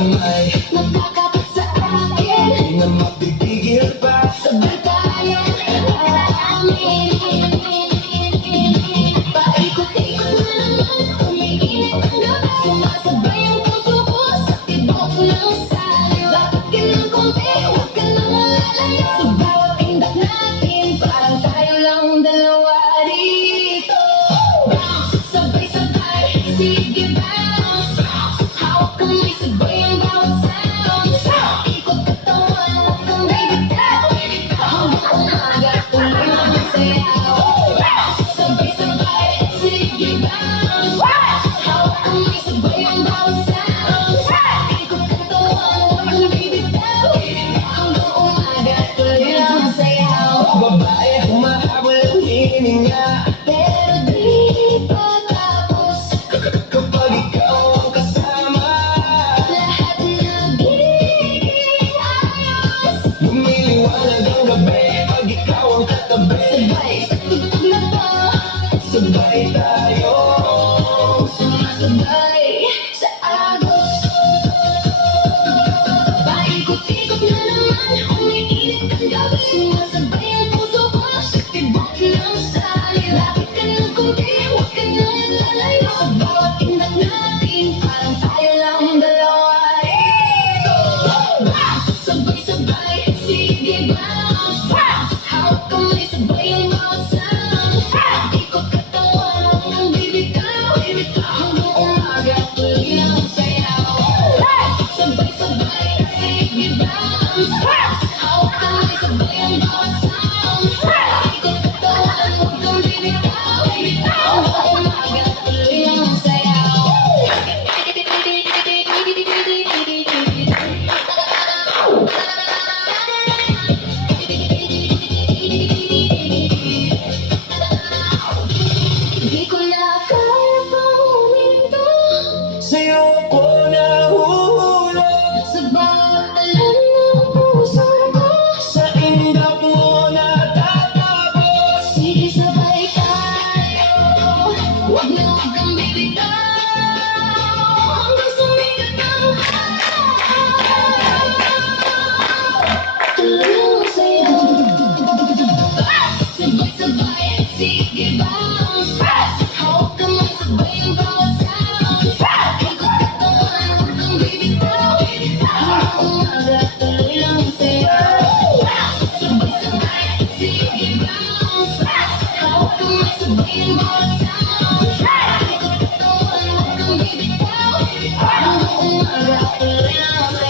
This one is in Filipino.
kamay magkakapit sa akin, di na mapipigil pa. sabay tayong aamin. Paikot-ikot na naman, umiinit ang gabi, sumasabay ang puso ko sa tibok ng sali. Lapit ka ng konti, huwag ka nang lalayo, sa bawat tindak natin, parang tayo lang dalawa dito. Bounce, sabay-sabay, sige bounce. Hawak kamay, sabay ang bawat sound. Ikot katawan, huwag kang bibitaw. Hanggang umaga, tuloy ang sayaw. Sabay-sabay, sige bounce. Hawak kamay, sabay ang bawat sound. Ikot katawan, huwag kang bibitaw. Hanggang umaga, tuloy ang sayaw. Babae, humahabol ang hininga Pero di pa tapos, kapag ikaw ang kasama. lahat nagiging ayos. Lumiliwanag ang gabi pag ikaw ang katabi. Sabay sa tugtog na to, Sabay tayo, sumasabay sa agos. Paikot-ikot na naman, umiinit ang gabi, sumasabay ang puso ko sa tibok ng sali. Lapit ka ng konti, huwag ka nang lalayo, sa bawat tindak natin, parang tayo lang dalawa dito. Sabay-sabay, sige bounce. Hawak kamay, sabay ang bawat sound. Ikot katawan, huwag kang bibitaw. Hanggang umaga, tuloy ang sayaw. Sabay-sabay, sige bounce. Hawak kamay, sabay ang bawat sound. Ikot katawan, huwag kang bibitaw. Hanggang umaga, tuloy ang sayaw. Di ko na kaya pang huminto sa'yo ko nahulog. sa bawat talan ng puso ko. Sa indap mo natatapos. Sige, sabay tayo, huwag na huwag kang bibitaw, hanggang sumikat ang araw. Tuloy ang sayaw. Sabay-sabay, sige bounce. Hawak kamay, sabay ang bawat sound. Ikot katawan, huwag kang bibitaw. Hanggang umaga, tuloy ang sayaw. Sabay-sabay, sige bounce. Hawak kamay, sabay ang bawat sound. Ikot katawan, huwag kang bibitaw. Hanggang umaga, tuloy ang sayaw.